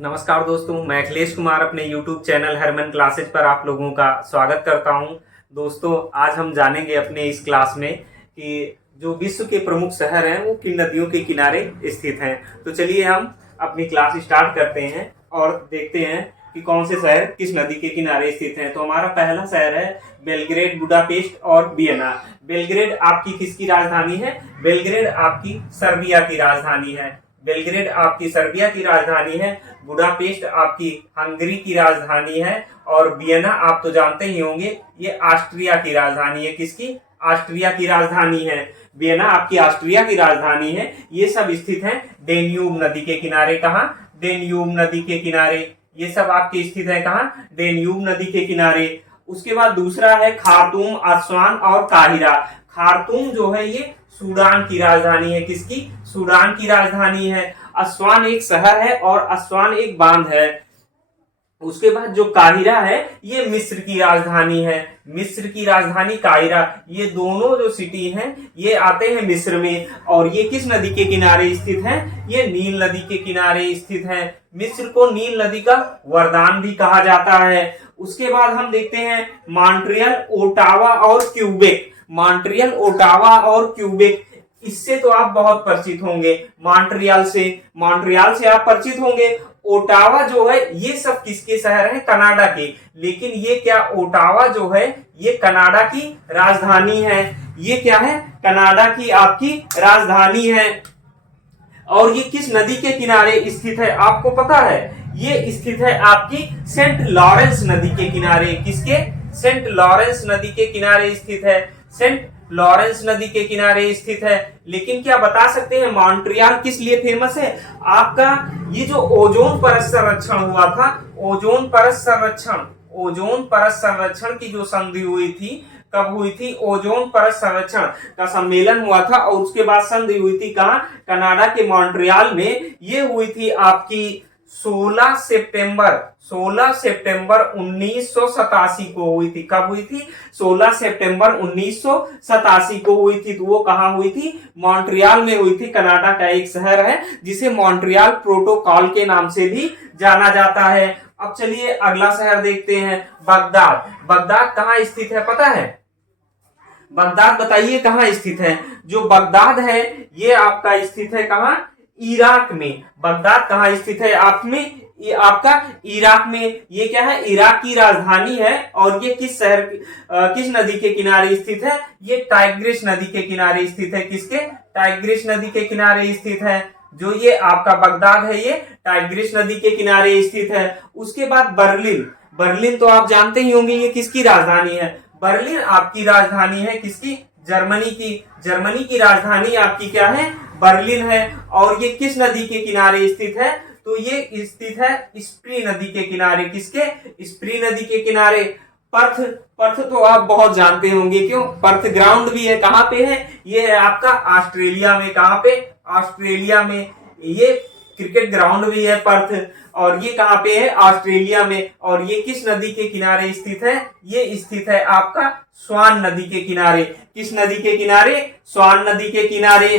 नमस्कार दोस्तों, मैं अखिलेश कुमार अपने YouTube चैनल हरमन क्लासेज पर आप लोगों का स्वागत करता हूं। दोस्तों, आज हम जानेंगे अपने इस क्लास में कि जो विश्व के प्रमुख शहर हैं वो किन नदियों के किनारे स्थित हैं। तो चलिए हम अपनी क्लास स्टार्ट करते हैं और देखते हैं कि कौन से शहर किस नदी के किनारे स्थित हैं। तो हमारा पहला शहर है बेलग्रेड, बुडापेस्ट और वियना। बेलग्रेड आपकी किसकी राजधानी है? बेलग्रेड आपकी सर्बिया की राजधानी है। बेलग्रेड आपकी सर्बिया की राजधानी है। बुडापेस्ट आपकी हंगरी की राजधानी है। और वियना आप तो जानते ही होंगे, ये ऑस्ट्रिया की राजधानी है। किसकी? ऑस्ट्रिया की राजधानी है। वियना आपकी ऑस्ट्रिया की राजधानी है। ये सब स्थित हैं डेन्यूब नदी के किनारे। कहाँ? डेन्यूब नदी के किनारे। ये सब आपके स्थित है कहाँ? डेन्यूब नदी के किनारे। उसके बाद दूसरा है खार्तूम, अस्वान और काहिरा। खार्तूम जो है ये सूडान की राजधानी है। किसकी? सूडान की राजधानी है। अस्वान एक शहर है और अस्वान एक बांध है। उसके बाद जो काहिरा है ये मिस्र की राजधानी है। मिस्र की राजधानी काहिरा। ये दोनों जो सिटी हैं ये आते हैं मिस्र में। और ये किस नदी के किनारे स्थित हैं? ये नील नदी के किनारे स्थित हैं। मिस्र को नील नदी का वरदान भी कहा जाता है। उसके बाद हम देखते हैं मॉन्ट्रियल, ओटावा और क्यूबेक। मॉन्ट्रियल, ओटावा और क्यूबेक, इससे तो आप बहुत परिचित होंगे। मॉन्ट्रियल से आप परिचित होंगे। ओटावा जो है ये सब किसके शहर हैं? कनाडा के। लेकिन ये क्या, ओटावा जो है ये कनाडा की राजधानी है। ये क्या है? कनाडा की आपकी राजधानी है। और ये किस नदी के किनारे स्थित है आपको पता है? ये स्थित है आपकी सेंट लॉरेंस नदी के किनारे। किसके? सेंट लॉरेंस नदी के किनारे स्थित है। सेंट लॉरेंस नदी के किनारे स्थित है। लेकिन क्या बता सकते हैं मॉन्ट्रियल किस लिए फेमस है? आपका ये जो ओजोन परत संरक्षण हुआ था, ओजोन परत संरक्षण की जो संधि हुई थी, कब हुई थी? ओजोन परत संरक्षण का सम्मेलन हुआ था और उसके बाद संधि हुई थी कहां? कनाडा के मॉन्ट्रियल में। ये हुई थी आपकी 16 सितंबर 1987 को हुई थी। कब हुई थी? 16 सितंबर 1987 को हुई थी। तो वो कहां हुई थी? मॉन्ट्रियल में हुई थी। कनाडा का एक शहर है जिसे मॉन्ट्रियल प्रोटोकॉल के नाम से भी जाना जाता है। अब चलिए अगला शहर देखते हैं, बगदाद। बगदाद कहां स्थित है पता है? बगदाद बताइए कहां स्थित है? जो बगदाद है ये आपका स्थित है कहां? इराक में। बगदाद कहां स्थित है? आप में ये आपका इराक में। ये क्या है? इराक की राजधानी है। और ये किस शहर, किस नदी के किनारे स्थित है? ये टाइग्रिस नदी के किनारे स्थित है। किसके? टाइग्रिस नदी के किनारे स्थित है। जो ये आपका बगदाद है ये टाइग्रिस नदी के किनारे स्थित है। उसके बाद बर्लिन। बर्लिन तो आप जानते ही होंगे ये किसकी राजधानी है? बर्लिन आपकी राजधानी है। किसकी? जर्मनी की। जर्मनी की राजधानी आपकी क्या है? बर्लिन है। और ये किस नदी के किनारे स्थित है? तो ये स्थित है स्प्री नदी के किनारे। किसके? स्प्री नदी के किनारे। पर्थ। पर्थ तो आप बहुत जानते होंगे, क्यों? पर्थ ग्राउंड भी है। कहां पे है? ये है आपका ऑस्ट्रेलिया में। कहां पे? ऑस्ट्रेलिया में। ये क्रिकेट ग्राउंड भी है पर्थ। और ये कहां पे है? ऑस्ट्रेलिया में। और ये किस नदी के किनारे स्थित है? ये स्थित है आपका स्वान नदी के किनारे। किस नदी के किनारे? स्वान नदी के किनारे।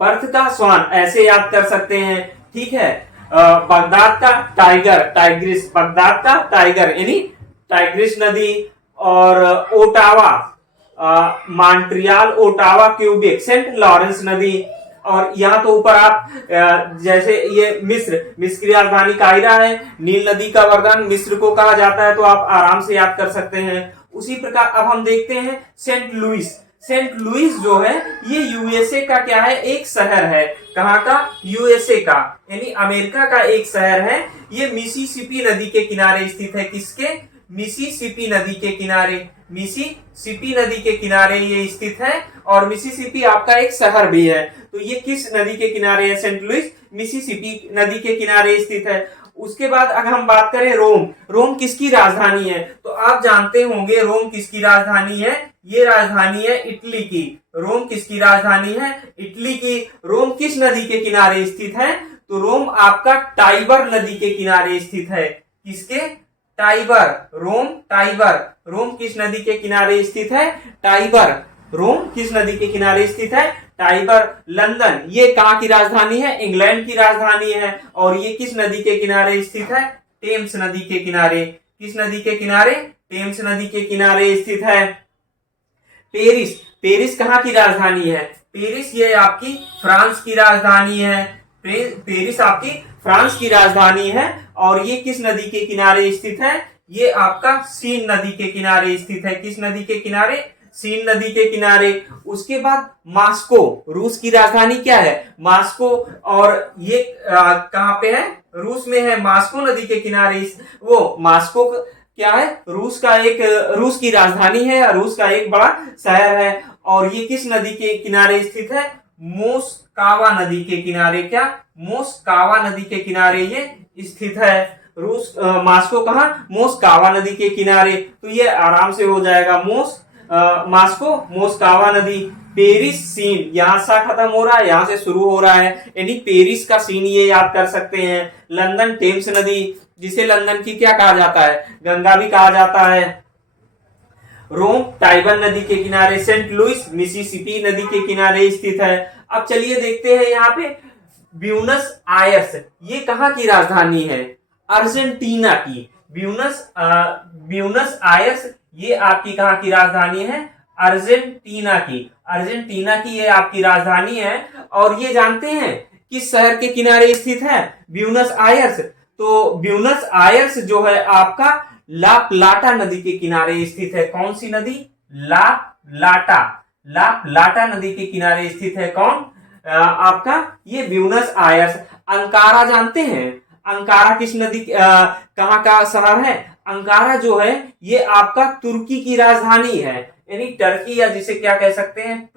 पर्थ का स्वान ऐसे याद कर सकते हैं, ठीक है। बगदाद का टाइगर, टाइग्रिस। बगदाद का टाइगर यानी टाइग्रिस नदी। और Ottawa, Montreal, Ottawa, Quebec, Saint Lawrence नदी। और यहाँ तो ऊपर आप जैसे ये मिस्र की राजधानी काहिरा है। नील नदी का वरदान मिस्र को कहा जाता है, तो आप आराम से याद कर सकते हैं। उसी प्रकार अब हम देखते हैं सेंट लुइस। सेंट लुइस जो है ये यूएसए का क्या है? एक शहर है। कहाँ का? यूएसए का, यानी अमेरिका का एक शहर है। ये मिसिसिपी नदी के किनारे स्थित है। किसके? मिसिसिपी नदी के किनारे। मिसिसिपी नदी के किनारे ये स्थित है। और मिसिसिपी आपका एक शहर भी है। तो ये किस नदी के किनारे है? सेंट लुइस मिसिसिपी नदी के किनारे स्थित है। उसके बाद अगर हम बात करें रोम। रोम किसकी राजधानी है? तो आप जानते होंगे रोम किसकी राजधानी है? ये राजधानी है इटली की। रोम किसकी राजधानी है? इटली की। रोम किस नदी के किनारे स्थित है? तो रोम आपका टाइबर नदी के किनारे स्थित है। किसके? टाइबर। रोम टाइबर। रोम किस नदी के किनारे स्थित है? टाइबर। रोम किस नदी के किनारे स्थित है? टाइबर। लंदन ये कहाँ की राजधानी है? इंग्लैंड की राजधानी है। और ये किस नदी के किनारे स्थित है? टेम्स नदी के किनारे। किस नदी के किनारे? टेम्स नदी के किनारे स्थित है। पेरिस, पेरिस कहाँ की राजधानी है? पेरिस ये आपकी फ्रांस की राजधानी है। पेरिस आपकी फ्रांस की राजधानी है। और ये किस नदी के किनारे स्थित है? ये आपका सीन नदी के किनारे स्थित है। किस नदी के किनारे? सीन नदी के किनारे। उसके बाद मास्को, रूस की राजधानी क्या है? मास्को। और ये कहाँ पे है? रूस में है, मास्को नदी के किनारे। वो मास्को क्या है? रूस की राजधानी है, रूस का एक बड़ा शहर है। और ये किस नदी के किनारे स्थित है? मोस्कावा नदी के किनारे। क्या? मोस्कावा नदी के किनारे ये स्थित है। मास्को कहाँ? मोस्कावा नदी के किनारे। तो ये आराम से हो जाएगा। मास्को, मोस्कावा नदी। पेरिस सीन, यहां सा खत्म हो रहा है, यहां से शुरू हो रहा है, यानी पेरिस का सीन ये याद कर सकते हैं। लंदन टेम्स नदी, जिसे लंदन की क्या कहा जाता है? गंगा भी कहा जाता है। रोम टाइबर नदी के किनारे। सेंट लुइस मिसिसिपी नदी के किनारे स्थित है। अब चलिए देखते हैं यहाँ पे ब्यूनस आयर्स, ये कहाँ की राजधानी है? अर्जेंटीना की। ब्यूनस आयर्स ये आपकी कहाँ की राजधानी है? अर्जेंटीना की। अर्जेंटीना की ये आपकी राजधानी है। और ये जानते हैं किस शहर के किनारे स्थित है? Buenos Aires. तो ब्यूनस आयर्स जो है आपका ला प्लाटा नदी के किनारे स्थित है। कौन सी नदी? ला प्लाटा नदी के किनारे स्थित है। कौन? आपका ये ब्यूनस आयर्स। अंकारा जानते हैं? अंकारा किस नदी कहाँ का शहर है? अंकारा जो है ये आपका तुर्की की राजधानी है, यानी टर्की, या जिसे क्या कह सकते हैं?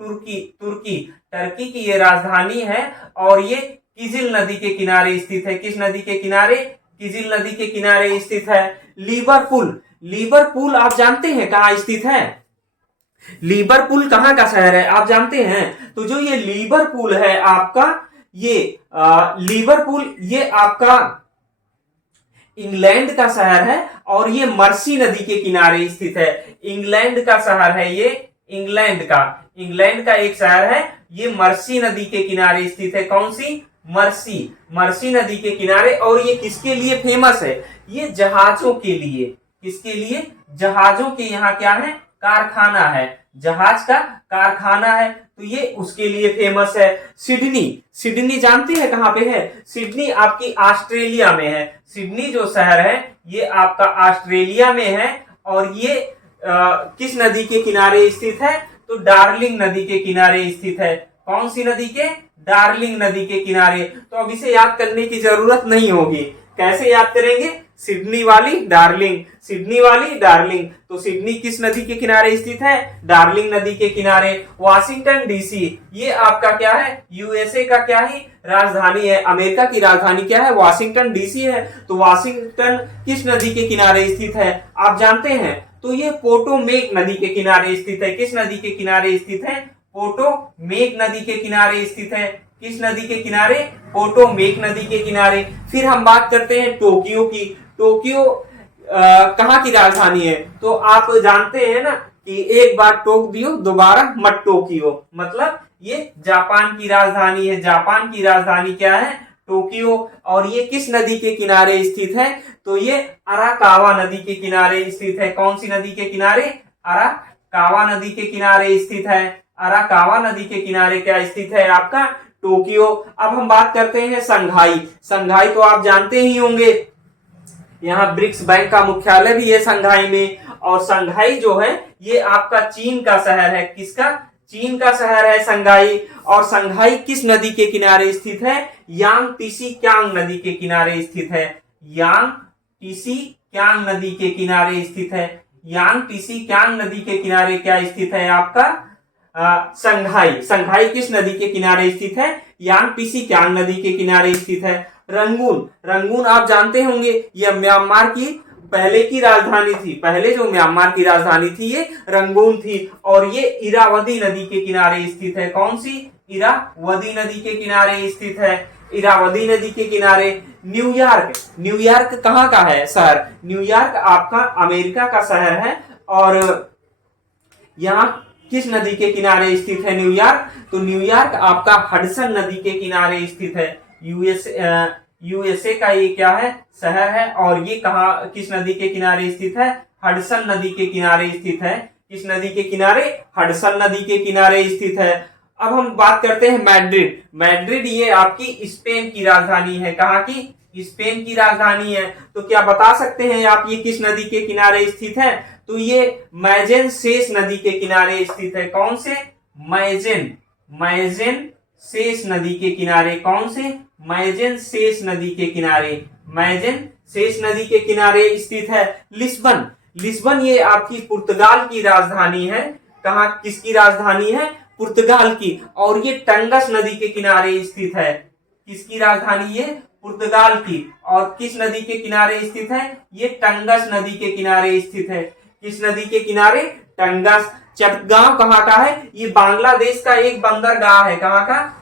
टर्की की ये राजधानी है। और ये किजिल नदी के किनारे स्थित है। किस नदी के किनारे? किजिल नदी के किनारे स्थित है। लिवरपूल आप जानते हैं कहाँ स्थित है? लिवरपूल कहाँ का शहर है आप जानते हैं? तो जो ये लिवरपूल है आपका, ये लिवरपूल ये आपका इंग्लैंड का शहर है। और ये मर्सी नदी के किनारे स्थित है। इंग्लैंड का शहर है ये, इंग्लैंड का एक शहर है, ये मर्सी नदी के किनारे स्थित है। कौन सी? मर्सी नदी के किनारे। और ये किसके लिए फेमस है? ये जहाजों के लिए। किसके लिए? जहाजों के यहाँ क्या है? कारखाना है, जहाज का कारखाना है, तो ये उसके लिए फेमस है। सिडनी जानते हैं कहाँ पे है? सिडनी आपकी ऑस्ट्रेलिया में है। सिडनी जो शहर है ये आपका ऑस्ट्रेलिया में है। और ये किस नदी के किनारे स्थित है? तो डार्लिंग नदी के किनारे स्थित है। कौन सी नदी के? डार्लिंग नदी के किनारे। तो अब इसे याद करने की जरूरत नहीं होगी। कैसे याद करेंगे? सिडनी वाली डार्लिंग, सिडनी वाली डार्लिंग। तो सिडनी किस नदी के किनारे स्थित है? डार्लिंग नदी के किनारे। वाशिंगटन डीसी ये आपका क्या है? यूएसए का क्या है? राजधानी है। अमेरिका की राजधानी क्या है? वाशिंगटन डीसी है। तो वाशिंगटन किस नदी के किनारे स्थित है आप जानते हैं? तो ये पोटोमेक नदी के किनारे स्थित है। किस नदी के किनारे स्थित है? पोटोमेक नदी के किनारे स्थित है। किस नदी के किनारे? पोटोमेक नदी के किनारे। फिर हम बात करते हैं टोक्यो की। टोक्यो कहाँ की राजधानी है? तो आप जानते हैं ना कि एक बार टोक दियो दोबारा मत टोकियो, मतलब ये जापान की राजधानी है। जापान की राजधानी क्या है? टोक्यो। और ये किस नदी के किनारे स्थित है? तो ये अराकावा नदी के किनारे स्थित है। कौन सी नदी के किनारे? अराकावा नदी के किनारे स्थित है। अराकावा नदी के किनारे क्या स्थित है? आपका टोक्यो। अब हम बात करते हैं संघाई। संघाई तो आप जानते ही होंगे, यहाँ ब्रिक्स बैंक का मुख्यालय भी है संघाई में। और संघाई जो है ये आपका चीन का शहर है। किसका? चीन का शहर है संघाई। और संघाई किस नदी के किनारे स्थित है? यांग टीसी क्यांग नदी के किनारे स्थित है। यांग टीसी क्यांग नदी के किनारे स्थित है। यांग टीसी क्यांग नदी के किनारे क्या स्थित है आपका? संघाई। संघाई किस नदी के किनारे स्थित है? यांग टीसी क्यांग नदी के किनारे स्थित है। रंगून आप जानते होंगे, यह म्यांमार की पहले की राजधानी थी। पहले जो म्यांमार की राजधानी थी ये रंगून थी। और ये इरावदी नदी के किनारे स्थित है। कौन सी? इरावदी नदी के किनारे स्थित है। इरावदी नदी के किनारे। न्यूयॉर्क कहाँ का है शहर? न्यूयॉर्क आपका अमेरिका का शहर है। और यहाँ किस नदी के किनारे स्थित है न्यूयॉर्क? तो न्यूयॉर्क आपका हडसन नदी के किनारे स्थित है। यूएसए का ये क्या है? शहर है। और ये कहाँ, किस नदी के किनारे स्थित है? हडसन नदी के किनारे स्थित है। किस नदी के किनारे? हडसन नदी के किनारे स्थित है। अब हम बात करते हैं मैड्रिड। मैड्रिड ये आपकी स्पेन की राजधानी है। कहाँ की? स्पेन की राजधानी है। तो क्या बता सकते हैं आप ये किस नदी के किनारे स्थित है? तो ये मैजेन सेस नदी के किनारे स्थित है। कौन से? मैजेन सेस नदी के किनारे। कौन से? मैजेन सेस नदी के किनारे। मैजेन सेस नदी के किनारे स्थित है। लिस्बन ये आपकी पुर्तगाल की राजधानी है। कहाँ, किसकी राजधानी है? पुर्तगाल की। और ये टंगस नदी के किनारे स्थित है। किसकी राजधानी? ये पुर्तगाल की। और किस नदी के किनारे स्थित है? ये टंगस नदी के किनारे स्थित है। किस नदी के किनारे? टंगस। चटगांव कहाँ का है? ये बांग्लादेश का एक बंदरगाह है। कहाँ का?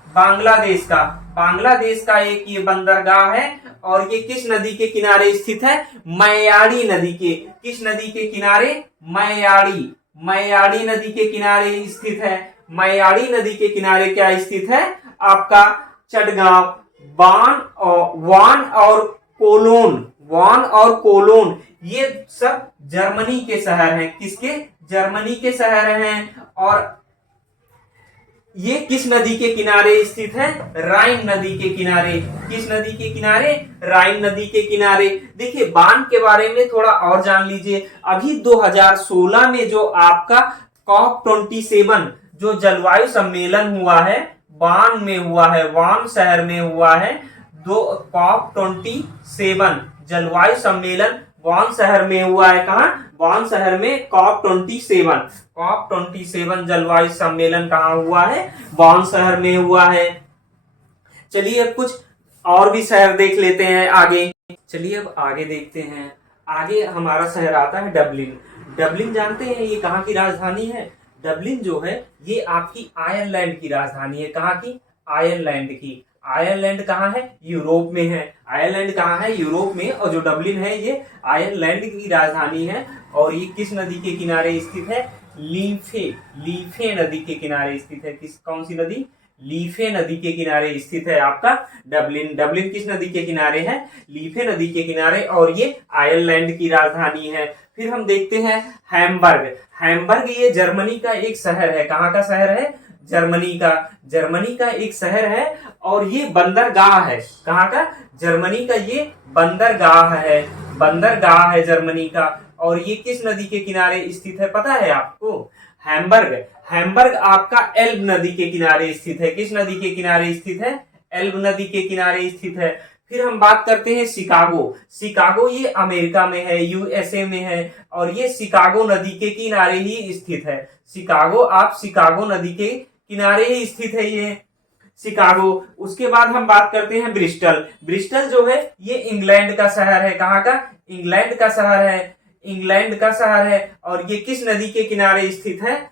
बांग्लादेश का एक ये बंदरगाह है। और ये किस नदी के किनारे स्थित है? मयाड़ी नदी के। किस नदी के किनारे? मयाड़ी नदी के किनारे स्थित है। मयाड़ी नदी के किनारे क्या स्थित है? आपका चटगांव। वान और कोलोन ये सब जर्मनी के शहर हैं। किसके? जर्मनी के शहर हैं। और ये किस नदी के किनारे स्थित है? राइन नदी के किनारे। किस नदी के किनारे? राइन नदी के किनारे। देखिए बान के बारे में थोड़ा और जान लीजिए। अभी 2016 में जो आपका COP27 जो जलवायु सम्मेलन हुआ है, बान में हुआ है, वान शहर में हुआ है। COP27 जलवायु सम्मेलन वान शहर में हुआ है। कहाँ? वान शहर में COP27 जलवायु सम्मेलन कहाँ हुआ है? वान शहर में हुआ है। चलिए अब कुछ और भी शहर देख लेते हैं आगे। चलिए अब आगे देखते हैं। आगे हमारा शहर आता है डबलिन। डबलिन जानते हैं ये कहाँ की राजधानी है? डबलिन जो है ये आपकी आयरलैंड की राजधानी है। कहाँ की? आयरलैंड की। आयरलैंड कहाँ है? यूरोप में है। आयरलैंड कहाँ है? यूरोप में। और जो डबलिन है ये आयरलैंड की राजधानी है। और ये किस नदी के किनारे स्थित है? लीफे नदी के किनारे स्थित है। कौन सी नदी? लीफे नदी के किनारे स्थित है आपका डबलिन। डबलिन किस नदी के किनारे है? लीफे नदी के किनारे। और ये आयरलैंड की राजधानी है। फिर हम देखते हैं हैम्बर्ग ये जर्मनी का एक शहर है। कहाँ का शहर है? जर्मनी का एक शहर है। और ये बंदरगाह है। कहाँ का? जर्मनी का ये बंदरगाह है जर्मनी का। और ये किस नदी के किनारे स्थित है पता है आपको? हैम्बर्ग आपका एल्ब नदी के किनारे स्थित है। किस नदी के किनारे स्थित है? एल्ब नदी के किनारे स्थित है। फिर हम बात करते हैं शिकागो ये अमेरिका में है, यूएसए में है। और ये शिकागो नदी के किनारे ही स्थित है। शिकागो नदी के किनारे ही स्थित है ये शिकागो। उसके बाद हम बात करते हैं ब्रिस्टल जो है ये इंग्लैंड का शहर है। कहाँ का? इंग्लैंड का शहर है। और ये किस नदी के किनारे स्थित है?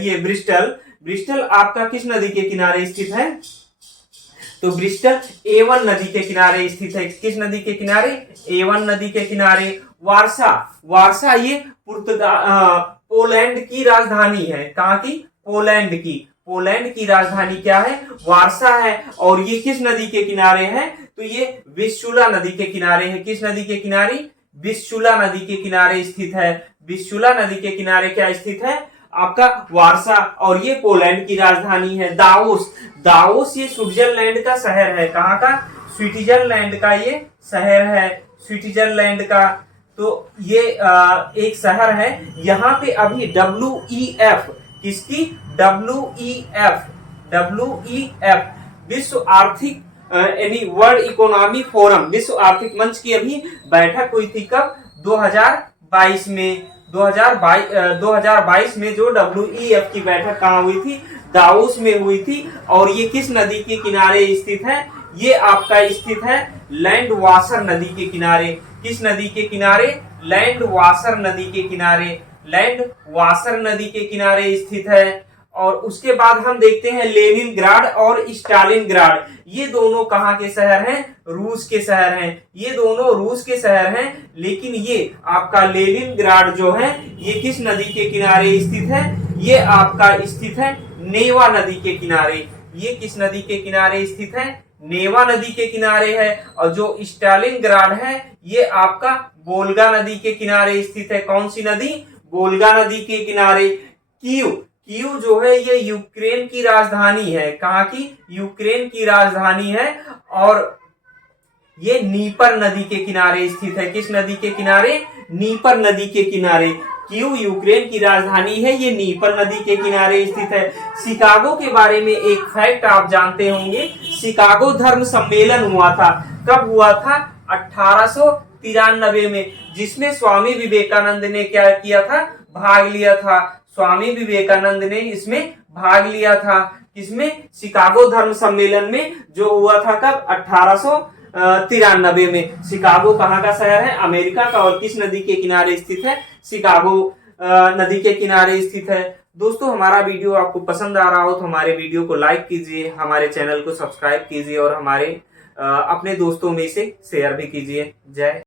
ये ब्रिस्टल आपका किस नदी के किनारे स्थित है? तो ब्रिस्टल एवन नदी के किनारे स्थित है। किस नदी के किनारे? एवन नदी के किनारे। वारसा ये पोलैंड की राजधानी है। कहाँ की? पोलैंड की राजधानी क्या है? वारसा है। और ये किस नदी के किनारे है? तो ये विस्चुला नदी के किनारे है। किस नदी के किनारे? विस्चुला नदी के किनारे स्थित है। विस्चुला नदी के किनारे क्या स्थित है? आपका वारसा। और ये पोलैंड की राजधानी है। दावोस ये स्विट्जरलैंड का शहर है। कहाँ का? स्विट्जरलैंड का ये शहर है। स्विट्जरलैंड का। तो ये एक शहर है। यहाँ पे अभी WEF किसकी? WEF विश्व आर्थिक वर्ल्ड इकोनॉमिक फोरम, विश्व आर्थिक मंच की अभी बैठक हुई थी। कब? 2022 में। 2022 में जो WEF की बैठक कहाँ हुई थी? दावोस में हुई थी। और ये किस नदी के किनारे स्थित है? ये आपका स्थित है लैंड वासर नदी के किनारे। किस नदी के किनारे? लैंड वासर नदी के किनारे स्थित है। और उसके बाद हम देखते हैं लेनिनग्राड और स्टालिनग्राड। ये दोनों कहाँ के शहर हैं? रूस के शहर हैं। ये दोनों रूस के शहर हैं। लेकिन ये आपका लेनिनग्राड जो है ये किस नदी के किनारे स्थित है? ये आपका स्थित है नेवा नदी के किनारे। ये किस नदी के किनारे स्थित है? नेवा नदी के किनारे है। और जो स्टालिनग्राड है ये आपका वोल्गा नदी के किनारे स्थित है। कौन सी नदी? वोल्गा नदी के किनारे। कीव जो है ये यूक्रेन की राजधानी है। कहाँ की? यूक्रेन की राजधानी है। और ये नीपर नदी के किनारे स्थित है। किस नदी के किनारे? नीपर नदी के किनारे। कीव यूक्रेन की राजधानी है, ये नीपर नदी के किनारे स्थित है। शिकागो के बारे में एक फैक्ट आप जानते होंगे, शिकागो धर्म सम्मेलन हुआ था। कब हुआ था? 1893 में, जिसमें स्वामी विवेकानंद ने क्या किया था? भाग लिया था। स्वामी विवेकानंद ने इसमें भाग लिया था। किसमें? शिकागो धर्म सम्मेलन में, जो हुआ था कब? 1893 में। शिकागो कहाँ का शहर है? अमेरिका का। और किस नदी के किनारे स्थित है? शिकागो नदी के किनारे स्थित है। दोस्तों, हमारा वीडियो आपको पसंद आ रहा हो तो हमारे वीडियो को लाइक कीजिए, हमारे चैनल को सब्सक्राइब कीजिए और हमारे अपने दोस्तों में से शेयर भी कीजिए। जय